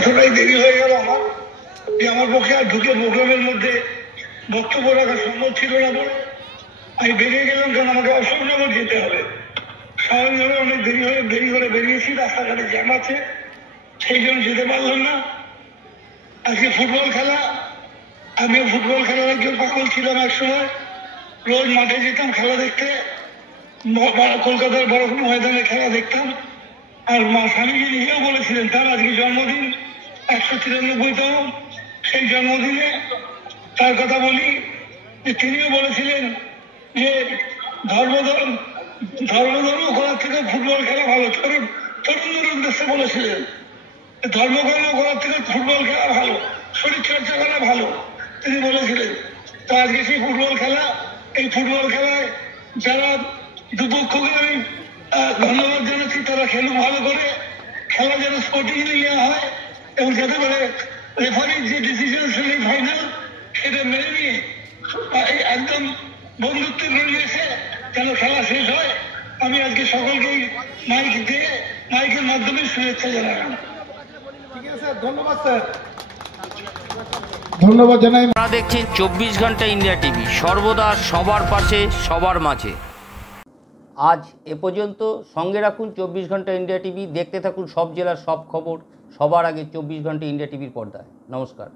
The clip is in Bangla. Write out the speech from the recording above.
এতটাই দেরি হয়ে গেল আমার যে আমার পক্ষে আর ঢুকে প্রোগ্রামের মধ্যে বক্তব্য রাখা সম্ভব ছিল না বলে আমি বেরিয়ে গেলাম, কারণ আমাকে অশোকনগর যেতে হবে। স্বাভাবিকভাবে অনেক দেরি করে বেরিয়েছি, রাস্তাঘাটে জ্যাম আছে, সেই জন্য যেতে পারলাম না। আজকে ফুটবল খেলা, আমিও ফুটবল খেলার একজন পাগল ছিলাম এক সময়, রোজ মাঠে যেতাম খেলা দেখতে, কলকাতার বড় ময়দানে খেলা দেখতাম। আর মা স্বামীজি নিজেও বলেছিলেন তার আজকে জন্মদিন 193তম, সেই জন্মদিনে তার কথা বলি যে তিনিও বলেছিলেন যে ধর্মধর্ম করার থেকে ফুটবল খেলা ভালো। তরুণদের উদ্দেশ্যে বলেছিলেন ধর্মকর্ম করার থেকে ফুটবল খেলা ভালো, শরীর চর্চা করা ভালো, তিনি বলেছিলেন। তো আজকে সেই ফুটবল খেলা, এই ফুটবল খেলায় যারা দুপক্ষকে আমি ধন্যবাদ জানাচ্ছি, তারা খেলুক ভালো করে, খেলা যেন স্পোর্টিংলি নেওয়া হয় এবং যাতে করে রেফারির যে ডিসিশন সেমিফাইনাল সেটা মেনে নিয়ে একদম বন্ধুত্বের পরিবেশে যেন খেলা শেষ হয়। আমি আজকে সকলকেই মাইকের মাধ্যমে শুভেচ্ছা জানালাম। ঠিক আছে, ধন্যবাদ স্যার, ধন্যবাদ জানাই। আপনারা দেখছেন 24 ঘন্টা ইন্ডিয়া টিভি, সর্বদা সবার পাশে সবার মাঝে। আজ এ পর্যন্ত। সঙ্গে রাখুন 24 ঘন্টা ইন্ডিয়া টিভি, দেখতে থাকুন সব জেলার সব খবর সবার আগে 24 ঘন্টা ইন্ডিয়া টিভির পর্দায়। নমস্কার।